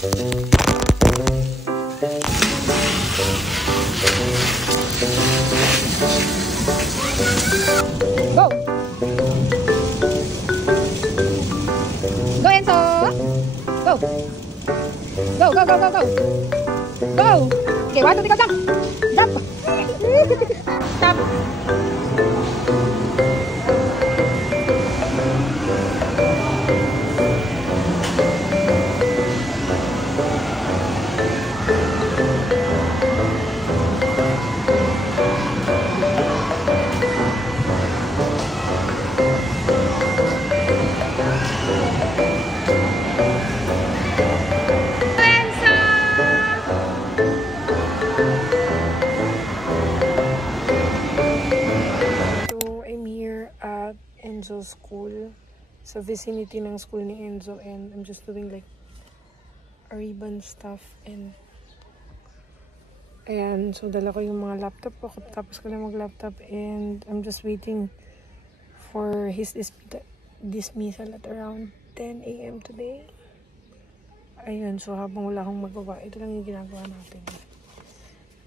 Go! Go, Enzo! Go! Go, go, go, go, go! Go! Okay, 1, 2, 3, go, jump! Jump! Stop! Enzo's school, sa vicinity ng school ni Enzo, and I'm just doing like a ribbon stuff and ayan, so dala ko yung mga laptop ko, tapos ko lang mag-laptop, and I'm just waiting for his dismissal at around 10 AM today. Ayun, so habang wala akong magawa, ito lang yung ginagawa natin.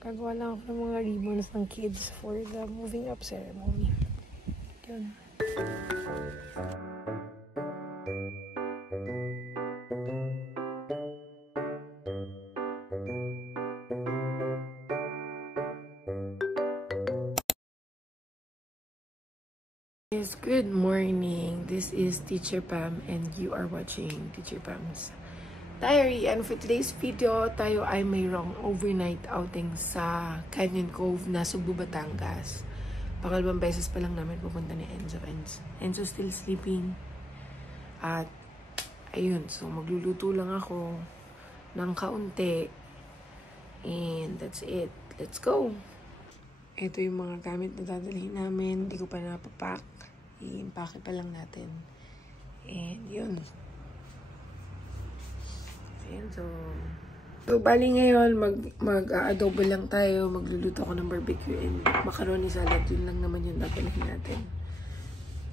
Gagawa lang ako ng mga ribbons ng kids for the moving up ceremony. Yun. Yes, good morning. This is Teacher Pam and you are watching Teacher Pam's Diary. And for today's video, tayo ay mayroong overnight outing sa Canyon Cove na Cebu, Batangas. Pangalawang beses pa lang namin pupunta ni Enzo. Enzo still sleeping. At, ayun. So, magluluto lang ako ng kaunti. And that's it. Let's go! Ito yung mga gamit na dadalhin namin. Hindi ko pa napapack. I-impake pa lang natin. And, yun. Ayan, so bali ngayon, mag-adobo lang tayo. Magluluto ako ng barbecue and macaroni salad. Yun lang naman yung dadalhin natin.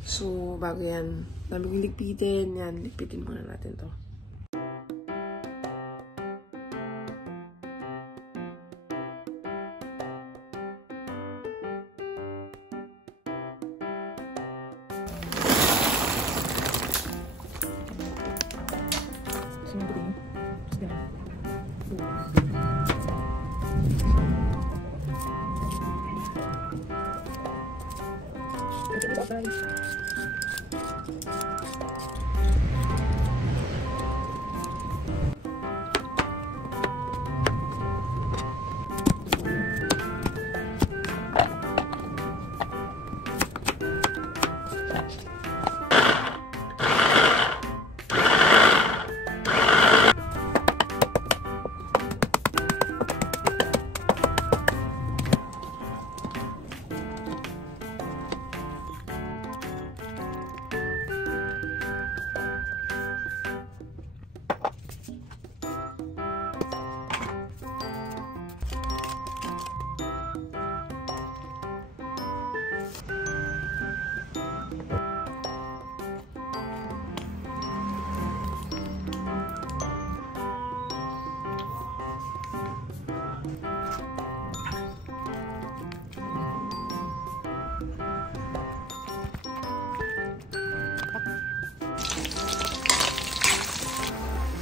So, bago yan, dami kong ligpitin. Yan, ligpitin muna natin to. Siyempre,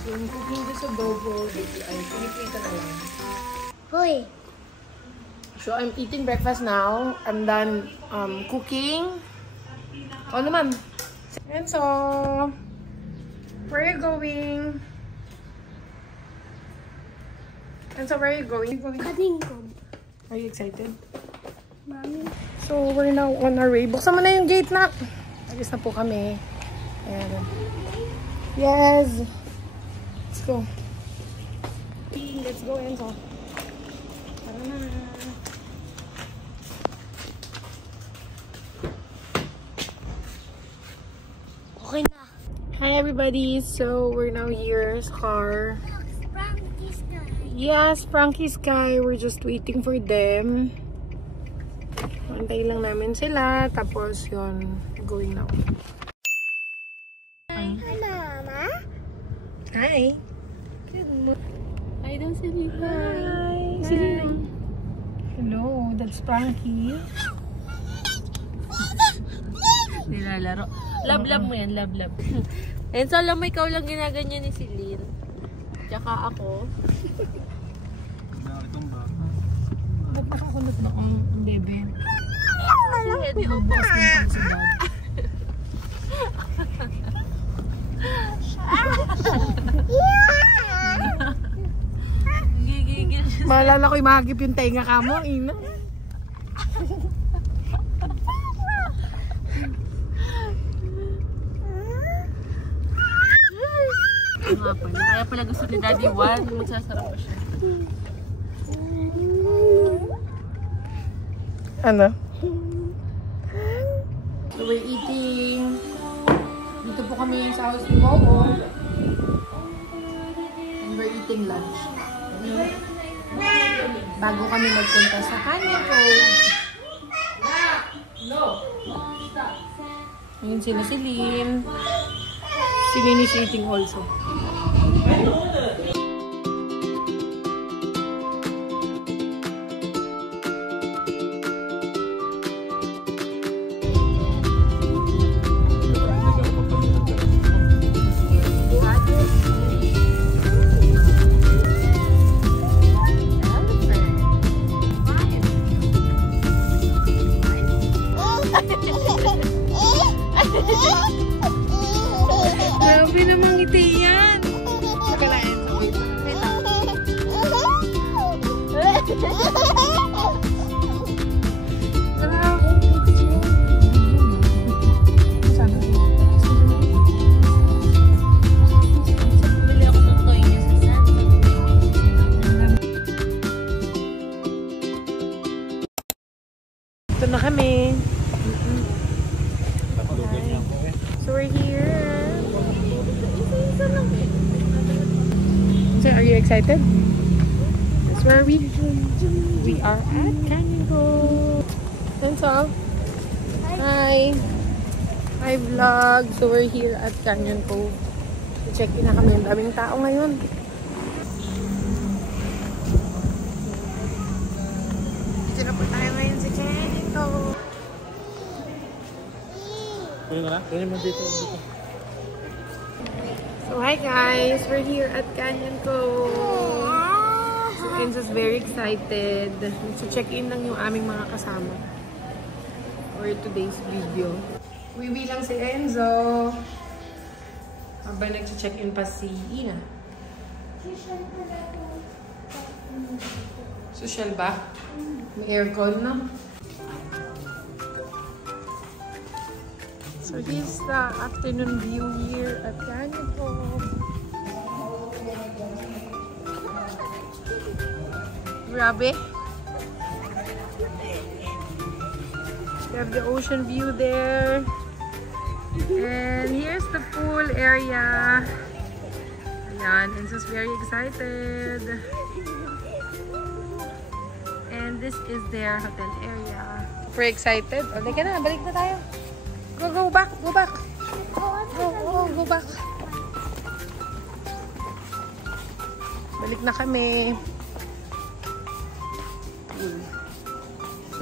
yung cooking ko sa adobo, ay pinipita na lang. Hoy! So, I'm eating breakfast now. I'm done cooking. Oh naman. And so, where are you going? And so, where are you going? Kadingkong. Are you excited? Mami. So, we're now on our way. Buksan mo na yung gate, nak. Alis na po kami. Ayan. Yes! Let's go. Let's go, Enzo. Tara na. Okay na. Hi, everybody. So, we're now here sa car. Frankie's guy. Yes, Frankie's Sky. We're just waiting for them. Antay lang namin sila. Tapos, yun. Going now. Hi, Mama. Hi. Good morning. Hi daw, Celine. Hi. Celine. Hello, that's Frankie. Nilalaro. Love mo yan, love. And so, alam mo, ikaw lang ginaganyan ni Celine. Tsaka ako. Ba't nakakulot na ang bebe? Kasi Bukas din pala sa dad. gigigil siya. Maalala ko yung mahagip yung tenga ka mo, ina. Nga pala. Kaya pala gusto ni Daddy Juan. Magsasarap pa siya. Ano? So we're eating. Dito po kami sa house ni Bobo. And we're eating lunch. Bago kami magpunta sa Canyon Cove. Ayun sila Celine. Celine is eating also. Grabe namang ngiti yan. Nakalain. Bili ako ng toy niya sa Santa. Ito na kami. So we're here. So are you excited? That's where we are at Canyon Cove. And so, hi. Hi vlog. So we're here at Canyon Cove. Check in na kami. Ang daming tao ngayon. Dito na po tayo ngayon sa Canyon Cove. So hi guys, we're here at Canyon Cove. So Enzo's very excited. So check in lang yung aming mga kasama for today's video. Uwi lang si Enzo. Habang nag-check in pa si Ina. Social ba? May aircon na. So here's the afternoon view here at Canyon Cove. Grabe. We have the ocean view there. And here's the pool area. Ayan, Enzo's very excited. And this is their hotel area. Super excited. O, ka na, balik na tayo. Go back, go back. Go back. Balik na kami.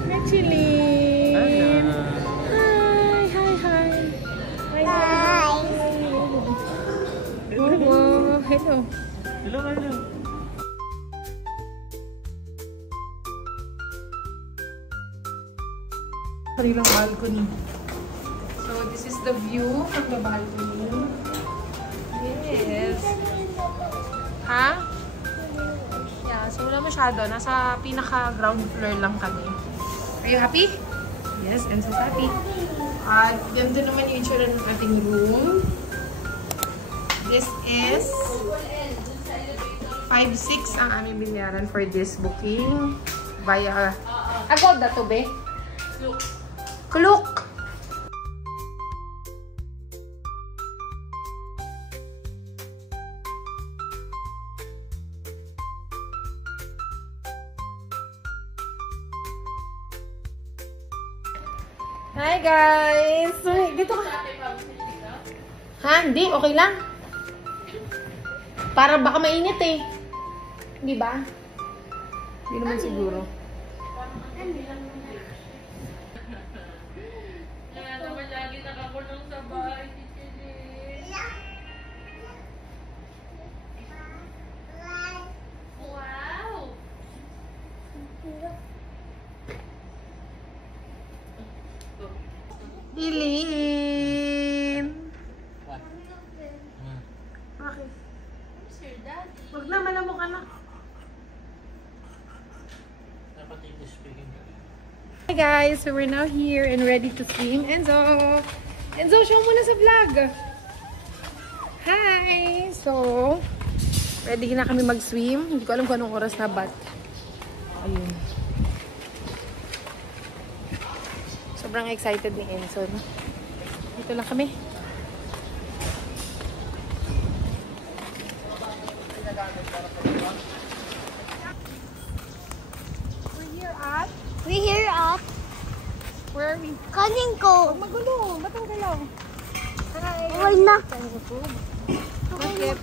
Hi, Chilin. Hi. Hello. Karilang balcony. So this is the view from the balcony. Yes. Ha? Yeah, so wala masyado. Nasa pinaka-ground floor lang kami. Are you happy? Yes, and so happy. At ganito naman yung itsura ng ating room. This is 5,600 ang aming binayaran for this booking via Agoda to be. Klook. Hi guys! Dito ka. Ha? Hindi? Okay lang. Para baka mainit eh. Di ba? Hindi naman siguro. Kaya naman lagi nakakulong sa bahay si Celine. Wow! Celine! Bakit? Where's your daddy? Huwag na, malamok anak. Hi guys, so we're now here and ready to swim. Enzo! Enzo, show muna sa vlog! Hi! So, ready na kami mag-swim. Hindi ko alam kung anong oras na, but ayun. Sobrang excited ni Enzo. Dito lang kami. We here at Where are we? Canyon Cove. Magulo! Ba't ang galaw? Okay na. Bakit?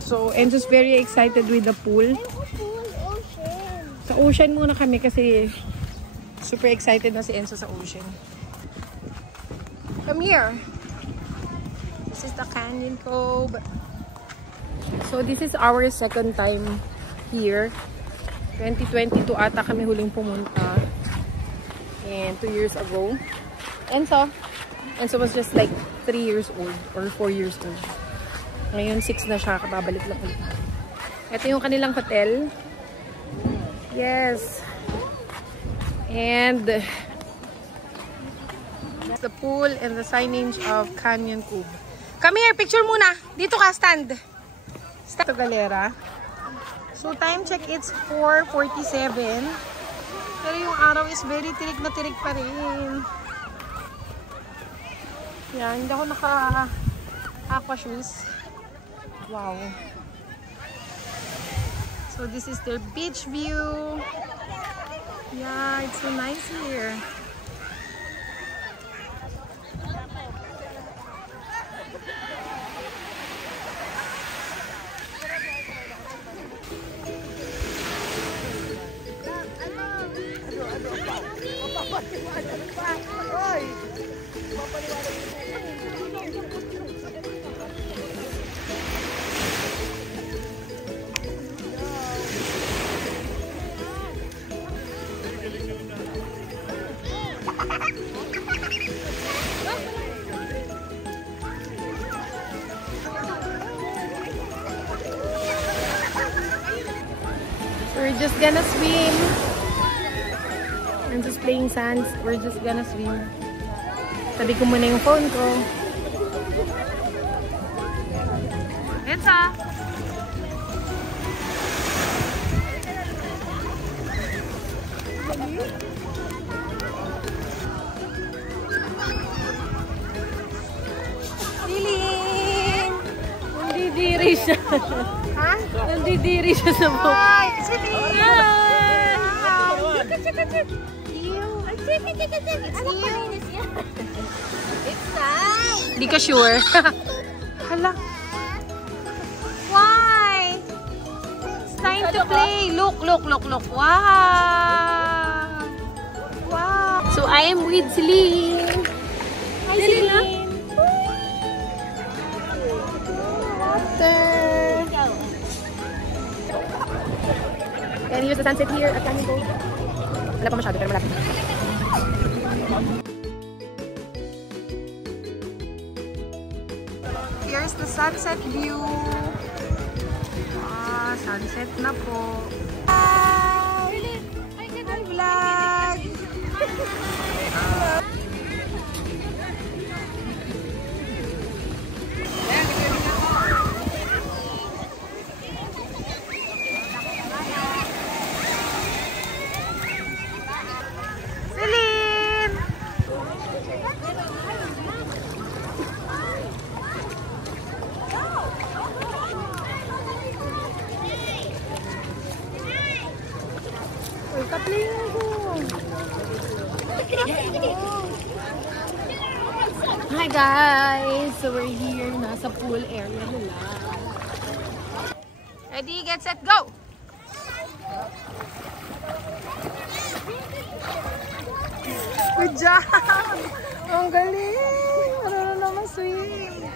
So, Enzo's very excited with the pool. Ocean. Sa ocean muna kami kasi super excited na si Enzo sa ocean. Come here. This is the Canyon Cove. So, this is our second time here. 2022 ata kami huling pumunta. And 2 years ago. Enzo was just like 3 years old or 4 years old. Ngayon 6 na siya, kababalik lang ulit. Ito yung kanilang hotel. Yes. And the pool and the signage of Canyon Cove. Come here, picture muna. Dito ka, stand. Stand to galera. So time check, it's 4:47. Pero yung araw is very tirik na tirik pa rin. Yan, hindi ako naka-aqua shoes. Wow. So this is their beach view. Yeah, it's so nice here. We're just gonna swim. I'm just playing sands. We're just gonna swim. Tabi ko muna yung phone ko. Enza! Celine! Nandidiri siya. Ha? Nandidiri siya sa buhok. Hi! Celine! Hi! It's you. It's nice. Hindi ka sure. Hala. Why? It's time to play. Look. Wow. Wow. So I am with Celine. Hi, Celine. Water. And here's the sunset here at Canyon Cove. Wala pa masyado, pero malapit. Here's the sunset view. Ah, sunset na po. Hi! Hi, vlog! Celine! Kapling ako. Hi guys! So we're here, nasa pool area nila. Ready, get set, go! Good job! Ang galing! Marunong naman swim!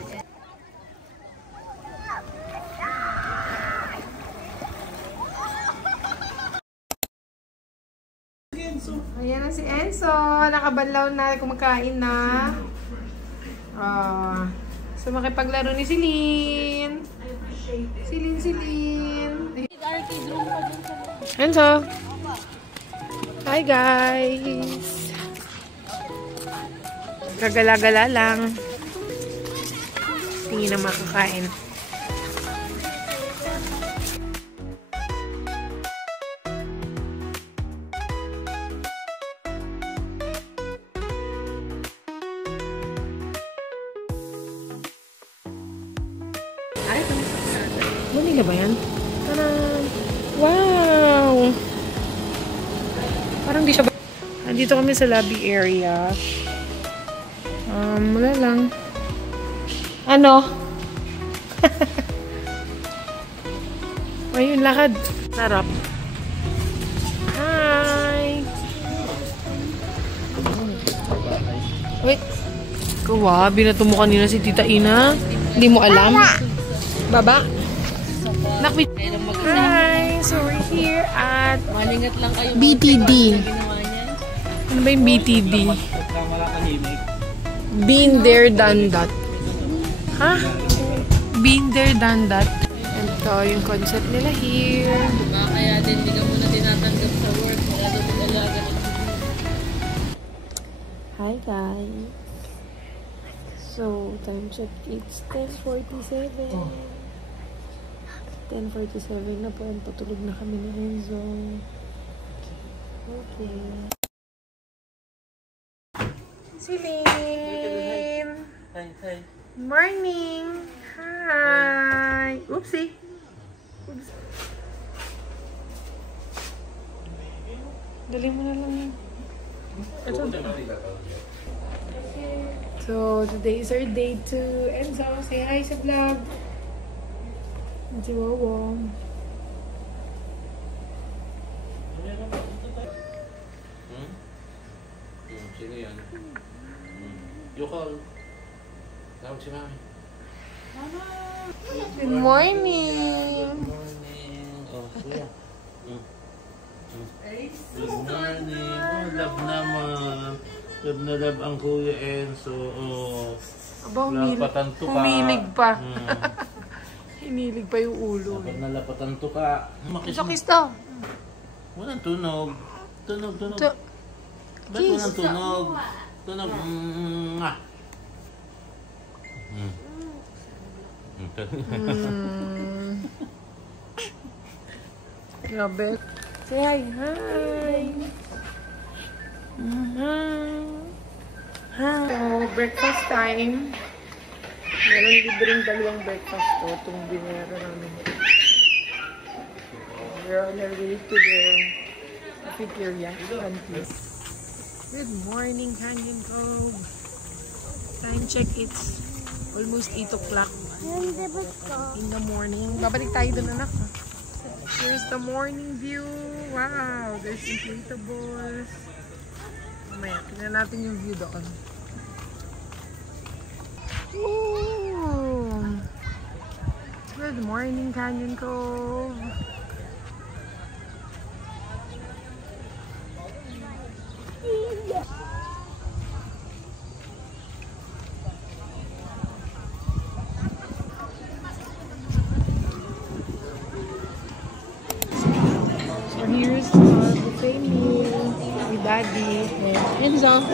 Ayan na si Enzo. Nakabanlaw na, kumakain na. So, makipaglaro ni Celine. Celine. Enzo. Hi, guys. Gagala-gala lang. Tingin na makakain. Manila ba yan? Taran! Wow! Parang di siya ba? Nandito kami sa lobby area. Wala lang. Ano? Ayun, lakad. Sarap. Hi! Wait. Kawa, binato mo kanina si Tita Ina. Hindi mo alam? Baba? Hi! So we're here at BTD. Ano ba yung BTD? Been there, done that. Ha? Been there, done that. And ito yung concept nila here. Diba? Kaya din, hindi ka muna tinatanggap sa work. Kaya doon talaga. Hi guys. So, time check. It's 10:47. 10:47 na po. Patulog na kami ni Enzo. Okay. Celine! Hi. Morning! Hi! Oopsie! Oops. Dali mo na lang yun. Ito. So, today is our day 2. Enzo, say hi sa vlog. Si Wowo. Sino yan? You call. Tawag si Mami. Mama! Good morning! Good morning. Oh, kuya. Good morning. Oh, love naman. Love na love ang Kuya Enzo. Oh. Aba, Lapatan to ka. humilig pa. Hinilig pa yung ulo. Dapat na lapatan to ka. Kiss to. Walang tunog. Tunog. Ba't Kiss. walang tunog? Tunog. Grabe. Say hi. Hi. Hi. So, breakfast time. Meron libreng dalawang breakfast to. Itong binera namin. We're on our way to the cafeteria. Good morning, Canyon Cove. Time check, it's almost 8 o'clock in the morning. Babalik tayo dun, anak. Here's the morning view. Wow, there's inflatables. Mamaya, tingnan natin yung view doon. Ooh. Good morning, Canyon Cove. So here's our buffet meal with Daddy and Enzo.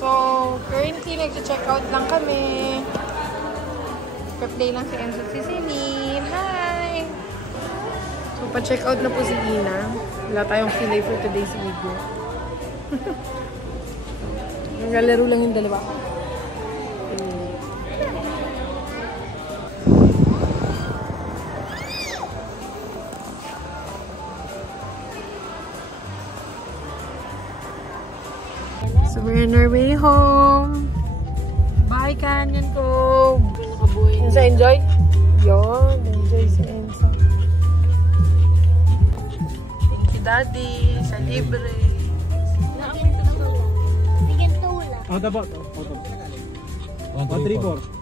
So, currently, nag-check out lang kami. Pa-play lang si Enzo at si Celine. Hi! So, pa-check out na po si Ina. Wala tayong kilay for today's video. Naglalaro lang yung dalawa. So we're on our way home. Bye, Canyon Cove. Ensa, enjoy? Yun, enjoy si Ensa. Thank you, Daddy. Sa libre. Bigyan tula. Oh, dapat. Oh, 3-4.